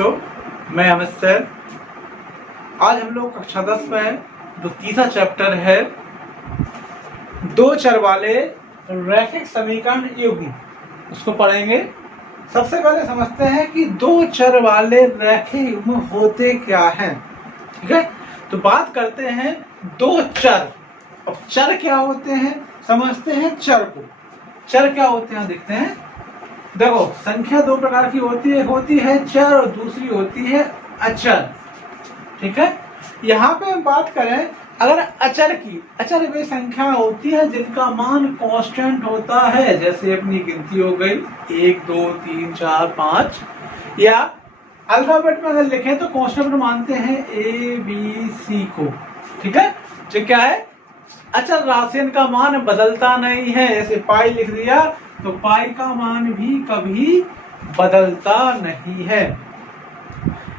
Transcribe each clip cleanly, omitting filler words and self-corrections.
बच्चों, मैं अमित सर। आज हम लोग कक्षा 10 में जो तीसरा चैप्टर है दो चर वाले रैखिक समीकरण युग्म उसको पढ़ेंगे। सबसे पहले समझते हैं कि दो चर वाले रैखिक युग्म होते क्या हैं। ठीक है, तो बात करते हैं दो चर। अब चर क्या होते हैं समझते हैं। चर को चर क्या होते हैं देखते हैं। देखो, संख्या दो प्रकार की होती है, एक होती है चर और दूसरी होती है अचर। ठीक है, यहाँ पे हम बात करें अगर अचर की, अचर वे संख्या होती है जिनका मान कांस्टेंट होता है, जैसे अपनी गिनती हो गई 1 2 3 4 5, या अल्फाबेट में अगर लिखें तो कांस्टेंट मानते हैं ABC को। ठीक है, जो क्या है अचर राशि, इनका मान बदलता नहीं है। जैसे पाई लिख दिया तो पाई का मान भी कभी बदलता नहीं है।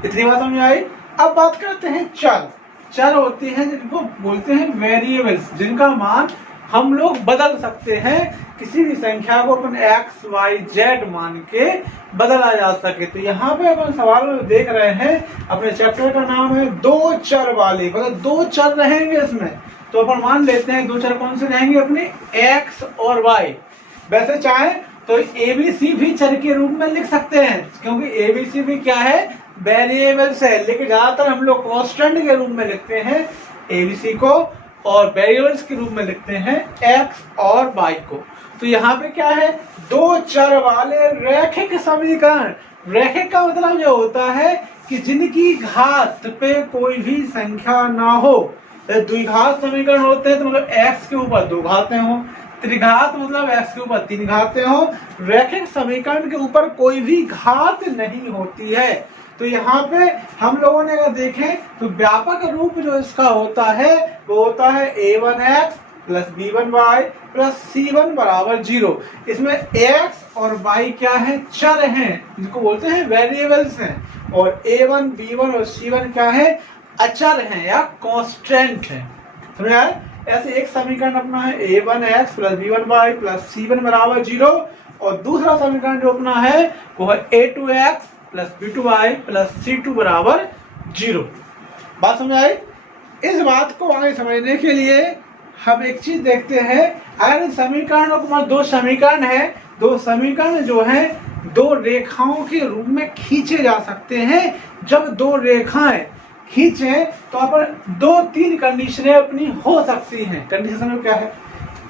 इतनी बात समझ आई। अब बात करते हैं चर। चर होते हैं जिनको बोलते हैं वेरिएबल्स, जिनका मान हम लोग बदल सकते हैं। किसी भी संख्या को अपन x, y, z मान के बदला जा सके। तो यहाँ पे अपन सवाल में देख रहे हैं, अपने चैप्टर का नाम है दो चर वाले, मतलब दो चर रहेंगे इसमें। तो अपन मान लेते हैं दो चर कौन से रहेंगे अपने x और y। वैसे चाहे तो ABC भी चर के रूप में लिख सकते हैं, क्योंकि ABC भी क्या है वेरिएबल्स है, लेकिन ज्यादातर हम लोग कांस्टेंट के रूप में लिखते हैं ABC को, और वेरिएबल्स के रूप में लिखते हैं x और y को। तो यहाँ पे क्या है दो चर वाले रैखिक समीकरण। रैखिक का मतलब जो होता है कि जिनकी घात पे कोई भी संख्या ना हो। द्विघात समीकरण होते हैं तो मतलब x के ऊपर दो घातें हो, त्रिघात मतलब x के ऊपर तीन घातें हो। रैखिक समीकरण के ऊपर कोई भी घात नहीं होती है। तो यहाँ पे हम लोगों ने अगर देखें तो व्यापक रूप जो इसका होता है वो होता है a1x plus b1y plus c1 बराबर 0। इसमें x और y क्या है चर हैं, जिनको बोलते हैं वेरिएबल्स हैं, और a1, b1 और c1 क्या है अचर हैं या कांस्टेंट हैं। समझ आए। ऐसे एक समीकरण अपना है a1x plus b1y plus c1 बराबर 0, और दूसरा समीकरण जो अपना है वो है a2x plus b2y plus c2 बराबर 0। बात समझ आई। इस बात को आगे समझने के लिए हम एक चीज देखते हैं। अगर इन समीकरणों को दो समीकरण है, दो समीकरण जो है दो रेखाओं के रूप में खींचे जा सकते हैं। जब दो रेखाएं खींचे तो अपन दो तीन कंडीशनें अपनी हो सकती हैं। कंडीशन में क्या है,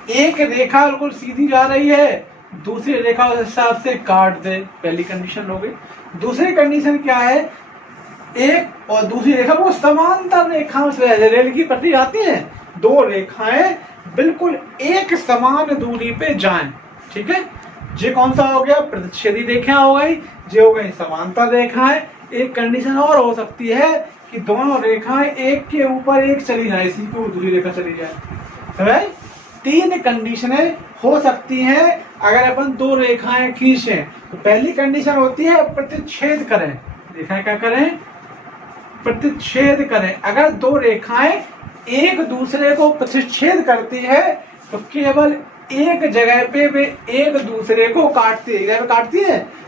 एक रेखा बिल्कुल सीधी जा रही है, दूसरी रेखा उस हिसाब से काट दे, पहली कंडीशन हो गई। दूसरी कंडीशन क्या है, एक और दूसरी रेखा को समांतर रेखाओं से, रेल की पटरी आती है, दो रेखाएं बिल्कुल एक समान दूरी पे जाएं। ठीक है, ये कौन सा हो गया प्रतिच्छेदी रेखा हो गई, ये हो गई समांतर रेखाएं। एक कंडीशन और हो सकती है कि दोनों रेखाएं एक के ऊपर एक चली जाए, इसी को दूसरी रेखा चली जाए। तीन कंडीशनें हो सकती हैं अगर अपन दो रेखाएं खींचें। तो पहली कंडीशन होती है प्रतिच्छेद करें। रेखाएं क्या करें प्रतिच्छेद करें। अगर दो रेखाएं एक दूसरे को प्रतिच्छेद करती है तो केवल एक जगह पे वे एक दूसरे को काटती है,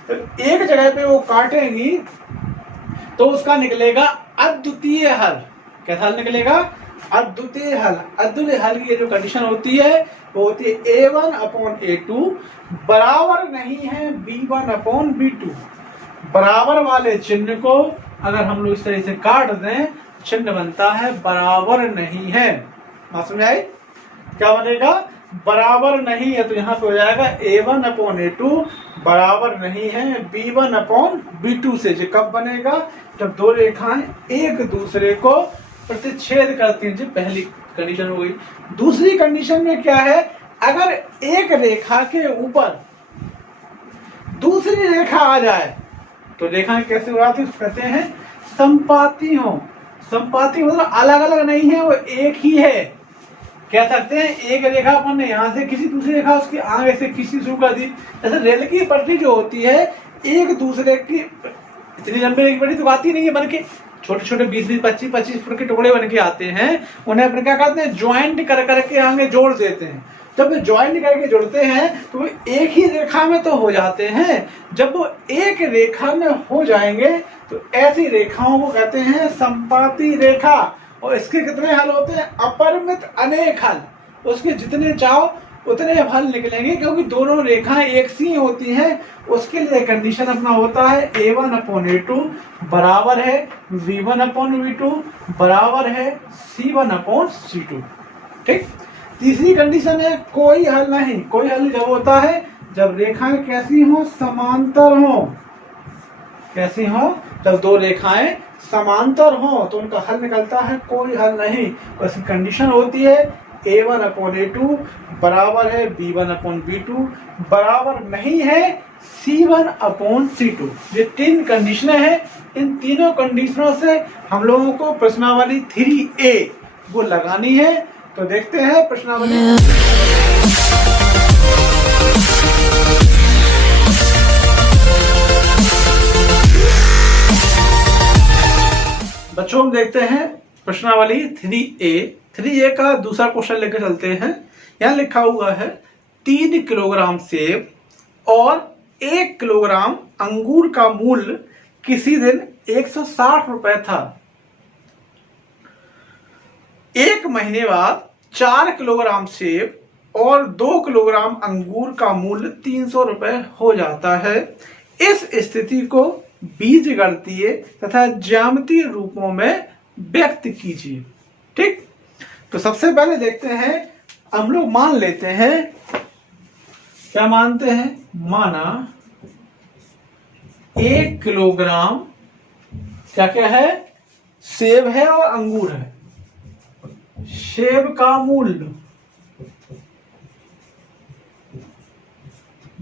तो एक जगह पे वो काटेंगी तो उसका निकलेगा अद्वितीय हल। कैसा हल निकलेगा अद्वितीय हल। अद्वितीय हल की जो कंडीशन होती है वो होती है a1/a2 बराबर नहीं है b1/b2। बराबर वाले चिन्ह को अगर हम लोग इस तरह से काट दें, चिन्ह बनता है बराबर नहीं है। बात समझ आई। क्या बनेगा बराबर नहीं है, तो यहाँ पे हो जाएगा a1/a2 बराबर नहीं है b1/b2 से। जो कब बनेगा जब दो रेखाएं एक दूसरे को प्रतिच्छेद करती हैं। जो पहली कंडीशन हो गई। दूसरी कंडीशन में क्या है, अगर एक रेखा के ऊपर दूसरी रेखा आ जाए तो रेखाएं कैसे हो जाती है, कहते हैं संपाती हो। संपाती मतलब अलग अलग नहीं है, वो एक ही है। कह सकते हैं एक रेखा अपन ने यहाँ से खींची, दूसरी रेखा उसकी आगे से खींची शुरू कर दी। जैसे रेल की पटरी जो होती है एक दूसरे की इतनी लंबी रेल की पटरी तो आती नहीं है, बन के छोटे छोटे 20-20, 25-25 फुट के टुकड़े बन के आते हैं। उन्हें अपने क्या कहते हैं ज्वाइंट कर करके आगे जोड़ देते हैं। जब वो ज्वाइन करके जुड़ते हैं तो वो एक ही रेखा में तो हो जाते हैं। जब वो एक रेखा में हो जाएंगे तो ऐसी रेखाओं को कहते हैं संपाती रेखा। और इसके कितने हल होते हैं? अपरिमित अनेक हल। उसके जितने चाहो उतने हल निकलेंगे, क्योंकि दोनों रेखाएं एक सी होती हैं। उसके लिए कंडीशन अपना होता है A1/A2 बराबर है V1/V2 बराबर है C1/C2। ठीक। तीसरी कंडीशन है कोई हल नहीं। कोई हल जब होता है जब रेखाएं कैसी हो? समांतर हो। कैसी हो? जब दो रेखाएं समांतर हो तो उनका हल निकलता है कोई हल नहीं। तो इसकी कंडीशन होती है A1/A2 बराबर है B1/B2 बराबर नहीं है C1/C2। ये तीन कंडीशनें हैं। इन तीनों कंडीशनों से हम लोगों को प्रश्नावली 3A वो लगानी है। तो देखते हैं प्रश्नावली। बच्चों हम देखते हैं प्रश्नावली 3A। 3A का दूसरा क्वेश्चन लेकर चलते हैं। यहां लिखा हुआ है 3 किलोग्राम सेब और 1 किलोग्राम अंगूर का मूल्य किसी दिन 160 रुपए था। एक महीने बाद 4 किलोग्राम सेब और 2 किलोग्राम अंगूर का मूल्य 300 रुपए हो जाता है। इस स्थिति को बीजगणितीय तथा ज्यामितीय रूपों में व्यक्त कीजिए। ठीक। तो सबसे पहले देखते हैं, हम लोग मान लेते हैं, क्या मानते हैं? माना 1 किलोग्राम क्या क्या है? सेब है और अंगूर है। सेब का मूल्य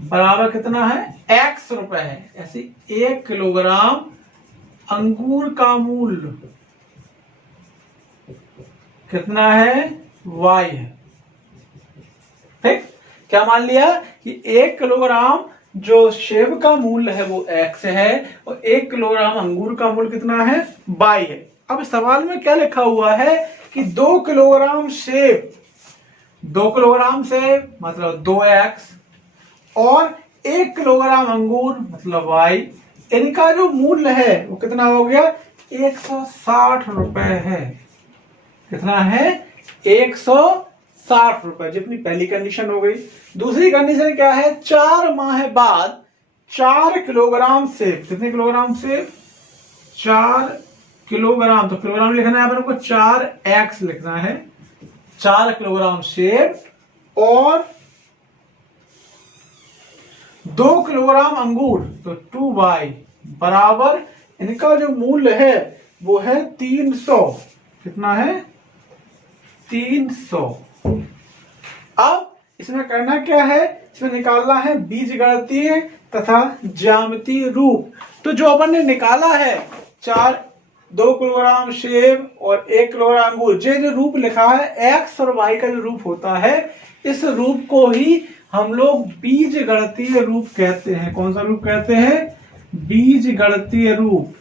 बराबर कितना है? X रुपए है। ऐसे 1 किलोग्राम अंगूर का मूल्य कितना है? Y है। ठीक। क्या मान लिया कि 1 किलोग्राम जो सेब का मूल्य है वो X है और 1 किलोग्राम अंगूर का मूल्य कितना है? Y है। अब सवाल में क्या लिखा हुआ है कि 2 किलोग्राम सेब, 2 किलोग्राम सेब मतलब 2X और 1 किलोग्राम अंगूर मतलब Y। इनका जो मूल्य है वो कितना हो गया? 160 रुपए है। कितना है? 160 रुपए। जितनी पहली कंडीशन हो गई। दूसरी कंडीशन क्या है? 4 माह बाद 4 किलोग्राम सेब। कितने किलोग्राम सेब? 4 किलोग्राम। तो किलोग्राम लिखना है अपन को 4X लिखना है। 4 किलोग्राम सेब और 2 किलोग्राम अंगूर तो 2Y बराबर इनका जो मूल्य है वो है 300। कितना है? 300। अब इसमें करना क्या है? इसमें निकालना है बीजगणितीय तथा ज्यामितीय रूप। तो जो अपन ने निकाला है 2 किलोग्राम सेब और 1 किलोग्राम अंगूर, जो रूप लिखा है X और Y का जो रूप होता है, इस रूप को ही हम लोग बीजगणितीय रूप कहते हैं। कौन सा रूप कहते हैं? बीजगणितीय रूप।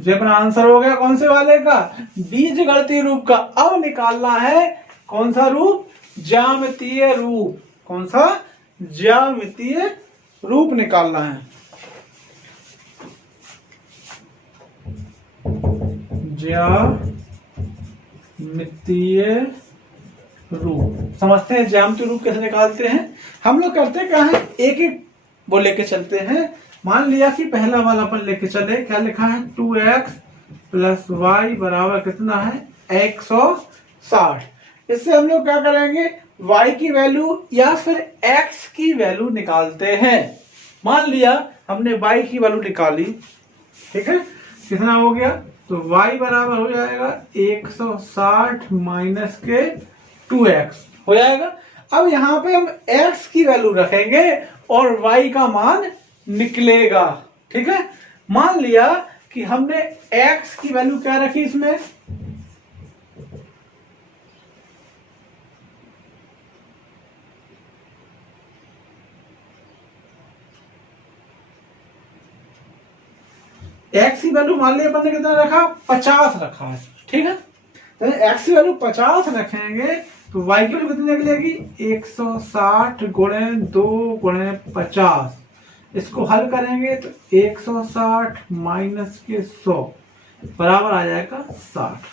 जो अपना आंसर हो गया कौन से वाले का? बीजगणितीय रूप का। अब निकालना है कौन सा रूप? ज्यामितीय रूप। कौन सा? ज्यामितीय रूप निकालना है। ज्यामितीय रूप समझते हैं। ज्यामितीय रूप कैसे निकालते हैं? हम लोग करते क्या है, एक एक वो लेके चलते हैं। मान लिया कि पहला वाला अपन लेके चले, क्या लिखा है? 2X प्लस Y बराबर कितना है? 160। इससे हम लोग क्या करेंगे? Y की वैल्यू या फिर X की वैल्यू निकालते हैं। मान लिया हमने Y की वैल्यू निकाली। ठीक है। कितना हो गया? तो Y बराबर हो जाएगा 160 माइनस के 2X हो जाएगा। अब यहाँ पे हम X की वैल्यू रखेंगे और Y का मान निकलेगा। ठीक है। मान लिया कि हमने X की वैल्यू क्या रखी इसमें? X की वैल्यू मान लिया अपन ने कितना रखा? 50 रखा है। ठीक है। तो X की वैल्यू 50 रखेंगे तो y की वैल्यू कितनी निकलेगी 160 गुणे 2 गुणे 50। इसको हल करेंगे तो 160 माइनस के 100 बराबर आ जाएगा 60।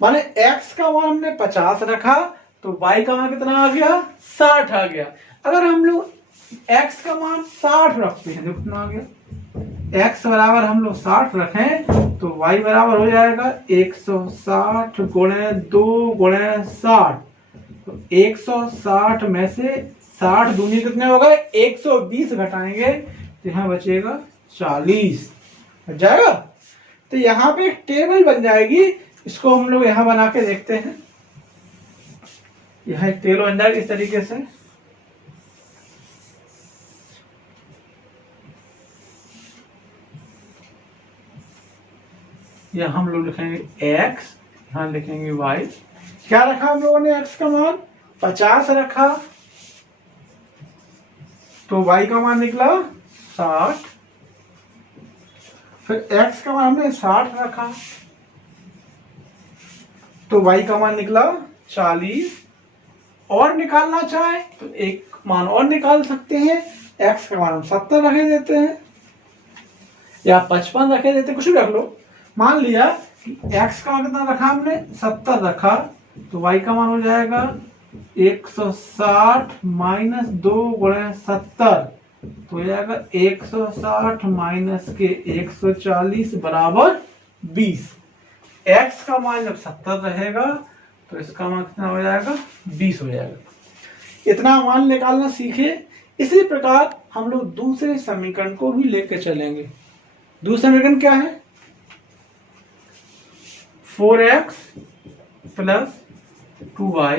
माने x का मान हमने 50 रखा तो y का मान कितना आ गया 60 आ गया। अगर हम लोग x का मान 60 रखते हैं तो कितना आ गया x बराबर हम लोग 60 रखें तो y बराबर हो जाएगा 160 गुणे 2 गुणे 60। तो 160 में से 60 दूनी कितने हो गए 120 घटाएंगे तो यहाँ बचेगा 40 बच जाएगा। तो यहाँ पे एक टेबल बन जाएगी, इसको हम लोग यहाँ बना के देखते हैं। यहाँ एक टेबल बन जाएगी इस तरीके से। यहाँ हम लोग लिखेंगे x, यहाँ लिखेंगे y। क्या रखा हम लोगों ने x का मान 50 रखा तो y का मान निकला 60। फिर x का मान हमने 60 रखा तो y का मान निकला 40। और निकालना चाहे तो एक मान और निकाल सकते हैं। x का मान हम 70 रखे देते हैं या 55 रखे देते, कुछ भी रख लो। मान लिया कि x का मान कितना रखा हमने 70 रखा तो y का मान हो जाएगा 160 माइनस 2 गुणे 70 तो हो जाएगा 160 माइनस के 140 बराबर 20। x का मान जब 70 रहेगा तो इसका मान कितना हो जाएगा 20 हो जाएगा। इतना मान निकालना सीखे। इसी प्रकार हम लोग दूसरे समीकरण को भी लेके चलेंगे। दूसरा समीकरण क्या है 4x प्लस 2y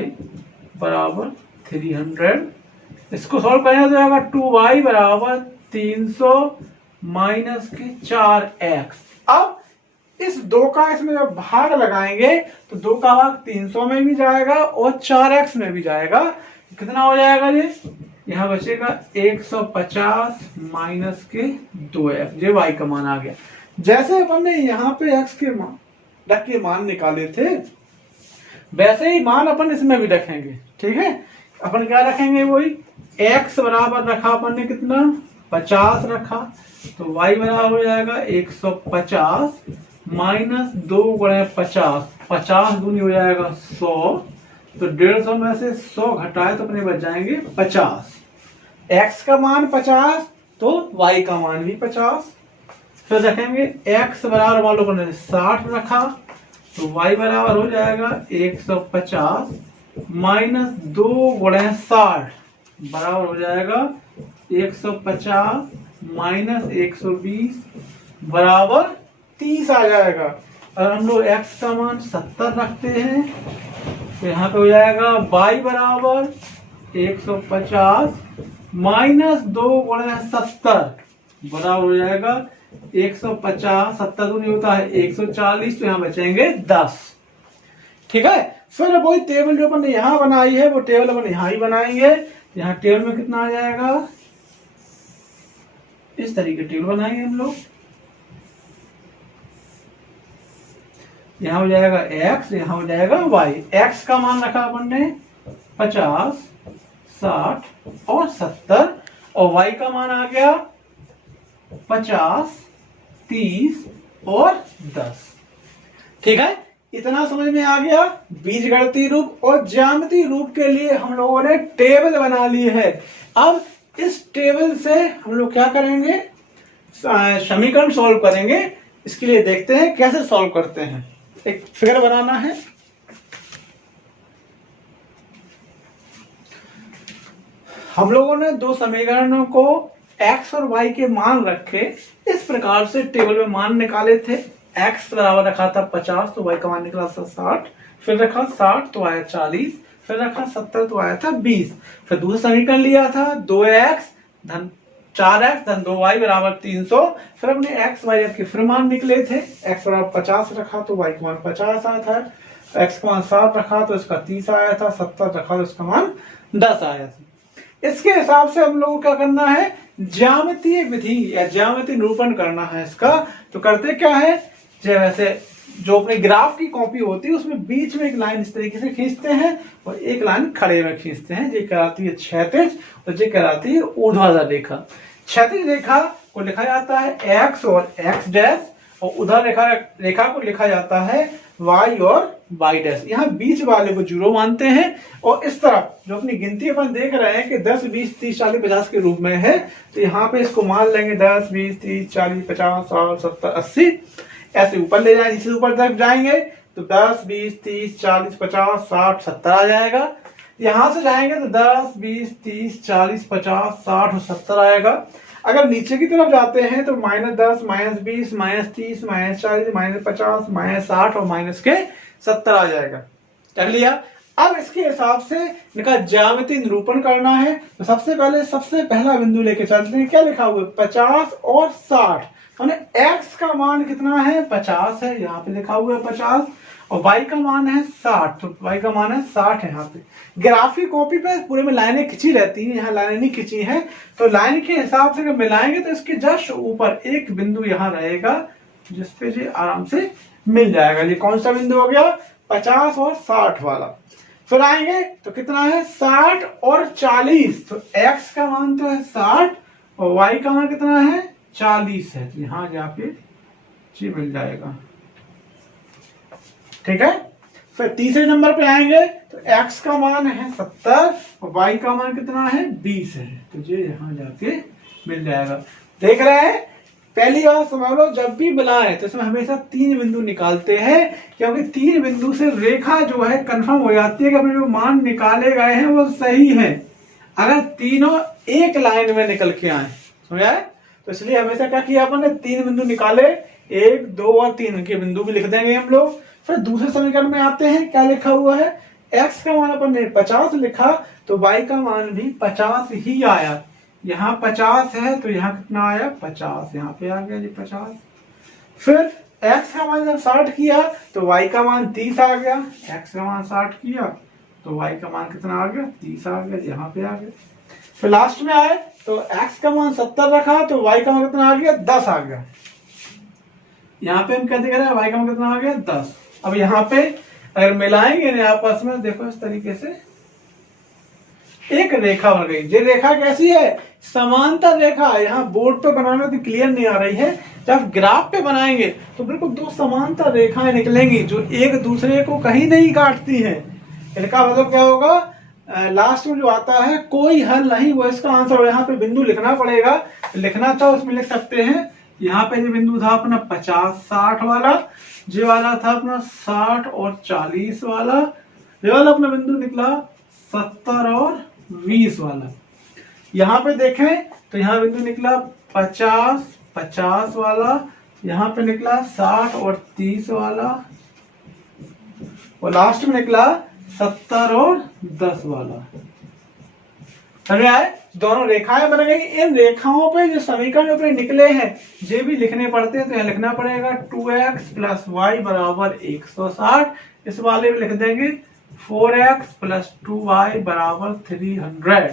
बराबर 300। इसको सॉल्व करेंगे तो जाएगा 2y बराबर 300 माइनस के 4x। अब इस 2 का इसमें जब भाग लगाएंगे तो 2 का भाग 300 में भी जाएगा और 4x में भी जाएगा। कितना हो जाएगा ये यहाँ बचेगा 150 माइनस के 2x। ये y का मान आ गया। जैसे अपन ने यहाँ पे x के मान निकाले थे वैसे ही मान अपन इसमें भी रखेंगे। ठीक है, अपन क्या रखेंगे वही x बराबर रखा अपन ने कितना 50 रखा तो y बराबर हो जाएगा 150 माइनस 2 गुणे 50। 50 दूनी हो जाएगा 100 तो 150 में से 100 घटाए तो अपने बच जाएंगे 50। x का मान 50 तो y का मान भी 50। फिर रखेंगे x बराबर मान लो अपन ने 60 रखा तो y बराबर हो जाएगा 150 माइनस 2 गुणे 60 बराबर हो जाएगा 150 माइनस 120 बराबर 30 आ जाएगा। अगर हम लोग x का मान 70 रखते हैं तो यहाँ पे हो जाएगा y बराबर 150 माइनस 2 गुणे 70 बराबर हो जाएगा 150। 70 दूनी होता है 140 तो यहाँ बचेंगे 10। ठीक है, फिर वही टेबल जो अपन ने यहाँ बनाई है वो टेबल अपन यहाँ ही बनाएंगे। यहाँ टेबल में कितना आ जाएगा इस तरीके टेबल बनाएंगे हम लोग। यहाँ हो जाएगा x, यहाँ हो जाएगा y। x का मान रखा अपन ने 50, 60 और 70 और y का मान आ गया 50, 30 और 10। ठीक है, इतना समझ में आ गया। बीजगणितीय रूप और ज्यामितीय रूप के लिए हम लोगों ने टेबल बना ली है। अब इस टेबल से हम लोग क्या करेंगे समीकरण सॉल्व करेंगे। इसके लिए देखते हैं कैसे सॉल्व करते हैं। एक फिगर बनाना है। हम लोगों ने दो समीकरणों को x और y के मान रखे, इस प्रकार से टेबल में मान निकाले थे। x बराबर रखा था 50 तो y का मान निकला था 60, फिर रखा 60 तो आया 40, फिर रखा 70 तो आया था 20। फिर दूसरा समीकरण लिया था 2x धन 4x धन 2y बराबर 300। फिर अपने x y के फिर मान निकले थे। x बराबर 50 रखा तो y का मान 50 आया था, x का मान 60 रखा तो इसका 30 आया था, 70 रखा तो इसका मान 10 आया था। इसके हिसाब से हम लोगों को क्या करना है ज्यामितीय विधि या ज्यामितीय निरूपण करना है इसका। तो करते क्या है जैसे जो अपने ग्राफ की कॉपी होती है उसमें बीच में एक लाइन इस तरीके से खींचते हैं और एक लाइन खड़े में खींचते हैं। ये कहलाती है क्षैतिज और ये कहलाती है ऊर्ध्वाधर रेखा। क्षैतिज रेखा को लिखा जाता है x और x डैश और ऊर्ध्वाधर रेखा को लिखा जाता है y और y डैश। यहाँ बीच वाले को 0 मानते हैं और इस तरफ जो अपनी गिनती अपन देख रहे हैं कि 10, 20, 30, 40, 50 के रूप में है, तो यहाँ पे इसको मान लेंगे 10, 20, 30, 40, 50, 60, 70, 80, ऐसे ऊपर ले जाएंगे, इसी ऊपर तक जाएंगे तो 10, 20, 30, 40, 50, 60, 70 आ जाएगा। यहां से जाएंगे तो 10, 20, 30, 40, 50, 60 और 70 आएगा। अगर नीचे की तरफ जाते हैं तो -10, -20, -30, -40, -50, -60 और -70 आ जाएगा। कर लिया। अब इसके हिसाब से इनका ज्यामितीय निरूपण करना है तो सबसे पहले सबसे पहला बिंदु लेके चलते हैं। क्या लिखा हुआ है? 50 और 60। x का मान कितना है? 50 है, यहाँ पे लिखा हुआ है 50 और y का मान है 60, तो y का मान है 60 है। यहाँ पे ग्राफिक कॉपी पे पूरे में लाइनें खिंची रहती हैं, यहाँ लाइनें नहीं खिंची हैं, तो लाइन के हिसाब से अगर मिलाएंगे तो इसके जस्ट ऊपर एक बिंदु यहाँ रहेगा जिसपे ये आराम से मिल जाएगा। ये कौन सा बिंदु हो गया? 50 और 60 वाला। फिर आएंगे तो कितना है? 60 और 40, तो x का मान तो है 60 और y का मान कितना है? 40 है, तो यहाँ जाके जी मिल जाएगा। ठीक है। फिर तीसरे नंबर पे आएंगे तो x का मान है 70 और y का मान कितना है? 20 है, तो ये यहाँ जाके मिल जाएगा। देख रहे हैं? पहली बात समझ लो, जब भी बनाए तो इसमें हमेशा 3 बिंदु निकालते हैं, क्योंकि 3 बिंदु से रेखा जो है कंफर्म हो जाती है कि अपने जो मान निकाले गए हैं वो सही है, अगर तीनों एक लाइन में निकल के आए। समझा है? तो इसलिए हमेशा क्या किया अपन ने? 3 बिंदु निकाले, 1, 2 और 3 के बिंदु भी लिख देंगे हम लोग। फिर दूसरे समीकरण में आते हैं। क्या लिखा हुआ है? x का मान अपन ने 50 लिखा तो y का मान भी 50 ही आया। यहाँ 50 है तो यहाँ कितना आया? 50, यहाँ पे आ गया जी 50। फिर x का मान जब 60 किया तो y का मान 30 आ गया। x का मान 60 किया तो y का मान कितना आ गया? 30 आ गया, यहाँ पे आ गया। फिर लास्ट में आए तो x का मान 70 रखा तो y का मान कितना आ गया? 10 आ गया। यहाँ पे हम क्या देख रहे हैं? y का मान कितना आ गया? 10। अब यहाँ पे अगर मिलाएंगे ना आपस में, देखो इस तरीके से एक रेखा बन गई। ये रेखा कैसी है? समांतर रेखा। यहाँ बोर्ड पे बनाने तो क्लियर नहीं आ रही है, जब ग्राफ पे बनाएंगे तो बिल्कुल 2 समांतर रेखाएं निकलेंगी जो एक दूसरे को कहीं नहीं काटती हैं। इनका मतलब क्या होगा? लास्ट में जो आता है कोई हल नहीं, वो इसका आंसर। यहाँ पे बिंदु लिखना पड़ेगा, लिखना था उसमें लिख सकते हैं। यहाँ पे जो बिंदु था अपना 50, 60 वाला, ये वाला था अपना 60 और 40 वाला, ये वाला अपना बिंदु निकला 70 और 20 वाला। यहाँ पे देखें तो यहाँ बिंदु निकला 50, 50 वाला, यहाँ पे निकला 60 और 30 वाला और लास्ट में निकला 70 और 10 वाला। समझ आए? दोनों रेखाएं बन गई। इन रेखाओं पे जो समीकरण अपने निकले हैं ये भी लिखने पड़ते हैं, तो यहाँ लिखना पड़ेगा 2x + y = 160। इस वाले में लिख देंगे 4x + 2y = 300।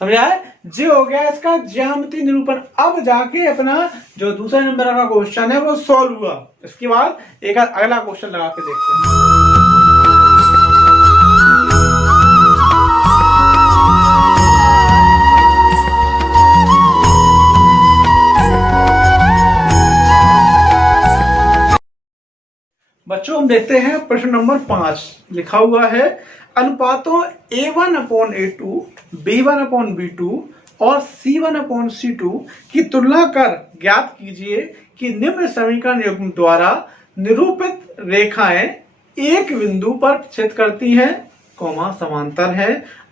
समझ आए? जी हो गया इसका ज्यामितीय निरूपण। अब जाके अपना जो दूसरे नंबर का क्वेश्चन है वो सॉल्व हुआ। इसके बाद एक अगला क्वेश्चन लगा के देखते हैं। बच्चों हम देखते हैं प्रश्न नंबर 5। लिखा हुआ है अनुपातों A1/A2, B1/B2 और C1/C2 की तुलना कर ज्ञात कीजिए कि निम्न समीकरण युग्म द्वारा निरूपित रेखाएं एक बिंदु पर छेद करती हैं, समांतर है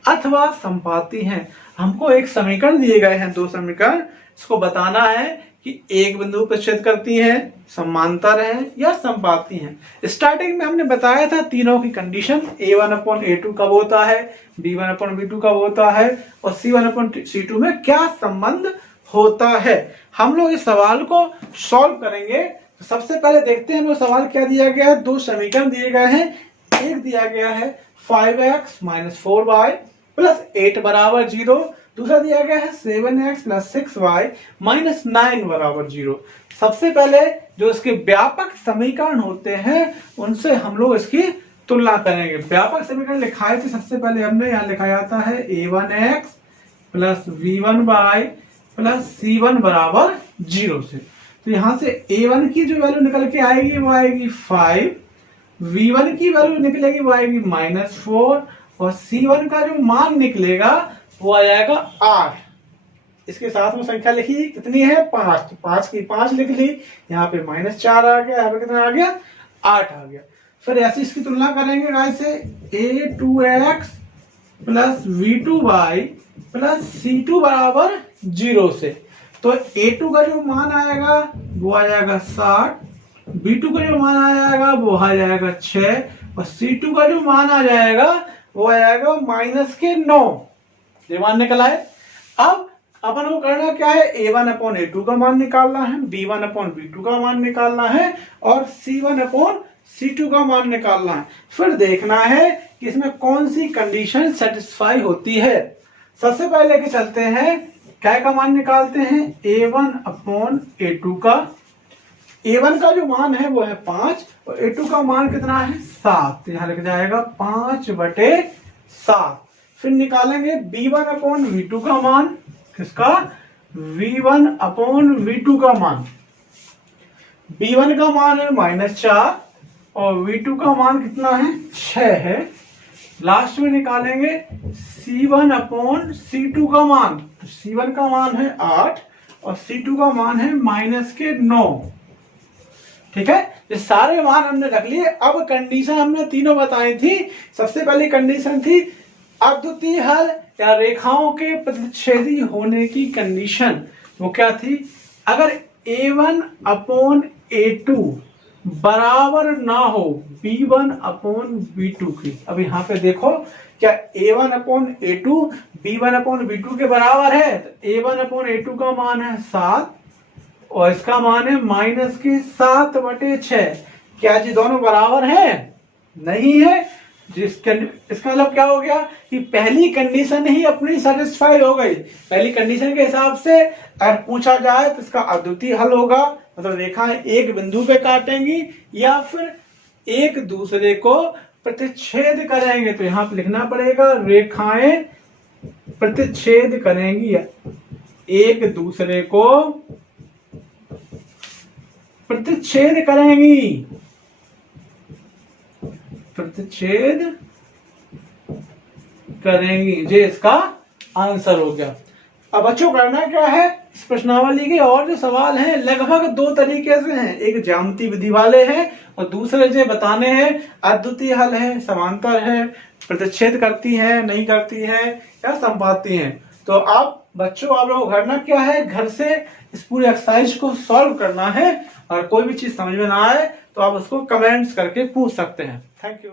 अथवा संपाती हैं। हमको एक समीकरण दिए गए हैं, 2 समीकरण, इसको बताना है कि एक बिंदु पर छेद करती हैं, समांतर है या संपाती हैं। स्टार्टिंग में हमने बताया था तीनों की कंडीशन, A1/A2 कब होता है, B1/B2 कब होता है और C1/C2 में क्या संबंध होता है। हम लोग इस सवाल को सॉल्व करेंगे। तो सबसे पहले देखते हैं हमें सवाल क्या दिया गया है। 2 समीकरण दिए गए हैं। एक दिया गया है 5x - 4y + 8 = 0, दूसरा दिया गया है 7x प्लस 6y माइनस 9 बराबर 0। सबसे पहले जो इसके व्यापक समीकरण होते हैं उनसे हम लोग इसकी तुलना करेंगे। व्यापक समीकरण लिखाए थे सबसे पहले हमने, यहाँ लिखा जाता है a1x plus v1y plus c1 बराबर 0 से। तो यहाँ से a1 की जो वैल्यू निकल के आएगी वो आएगी 5, v1 की वैल्यू निकलेगी वो आएगी -4 और c1 का जो मान निकलेगा वो आ जाएगा 8। इसके साथ में संख्या लिखी कितनी है 5, तो 5 की 5 लिख ली, यहाँ पे -4 आ गया, यहाँ पे कितना आ गया 8 आ गया। फिर ऐसे इसकी तुलना करेंगे गाइस से a2x plus v2y plus c2 बराबर 0 से। तो a2 का जो मान आएगा वो आ जाएगा 60, b2 का जो मान आ जाएगा वो आ जाएगा 6 और c2 का जो मान आ जाएगा वो आ जाएगा -9। ये मान निकला है। अब अपन को करना क्या है, a1 अपॉन a2 का मान निकालना है, b1 अपॉन b2 का मान निकालना है और c1 अपॉन c2 का मान निकालना है। फिर देखना है कि इसमें कौन सी कंडीशन सेटिस्फाई होती है। सबसे पहले के चलते हैं, क्या का मान निकालते हैं, a1 अपॉन a2 का। a1 का जो मान है वो है 5 और a2 का मान कितना है 7, तो यहाँ लिख जाएगा 5/7। फिर निकालेंगे b1 अपॉन v2 का मान, किसका, v1 अपॉन v2 का मान। b1 का मान है -4 और v2 का मान कितना है 6 है। लास्ट में निकालेंगे c1 अपॉन c2 का मान, तो c1 का मान है 8 और c2 का मान है -9। ठीक है, ये सारे मान हमने रख लिए। अब कंडीशन हमने तीनों बताई थी। सबसे पहली कंडीशन थी अद्वितीय हल या रेखाओं के प्रतिच्छेदी होने की कंडीशन। वो क्या थी, अगर a1 अपॉन a2 बराबर ना हो b1 अपॉन b2 की। अब यहाँ पे देखो, क्या a1 upon a2 b1 upon b2 के बराबर है, तो a1 अपॉन a2 का मान है 7 और इसका मान है -7/6। क्या जी दोनों बराबर हैं? नहीं है। इसका मतलब क्या हो गया कि पहली कंडीशन ही अपनी सेटिस्फाई हो गई। पहली कंडीशन के हिसाब से अगर पूछा जाए तो इसका अद्वितीय हल होगा, मतलब रेखाएं एक बिंदु पे काटेंगी या फिर एक दूसरे को प्रतिच्छेद करेंगे। तो यहाँ पे लिखना पड़ेगा रेखाएं प्रतिच्छेद करेंगी, एक दूसरे को प्रतिच्छेद करेंगी, प्रतिच्छेद करेंगी। ये इसका आंसर हो गया। अब बच्चों करना क्या है, इस प्रश्नावली के और जो सवाल हैं लगभग 2 तरीके से हैं। एक ज्यामिति विधि वाले हैं और दूसरे जो बताने हैं अद्वितीय हल है, समांतर है, प्रतिच्छेद करती है, नहीं करती है या संपाती है। तो आप बच्चों, आप लोगों को करना क्या है, घर से इस पूरे एक्सरसाइज को सॉल्व करना है और कोई भी चीज समझ में ना आए तो आप उसको कमेंट्स करके पूछ सकते हैं। Thank you.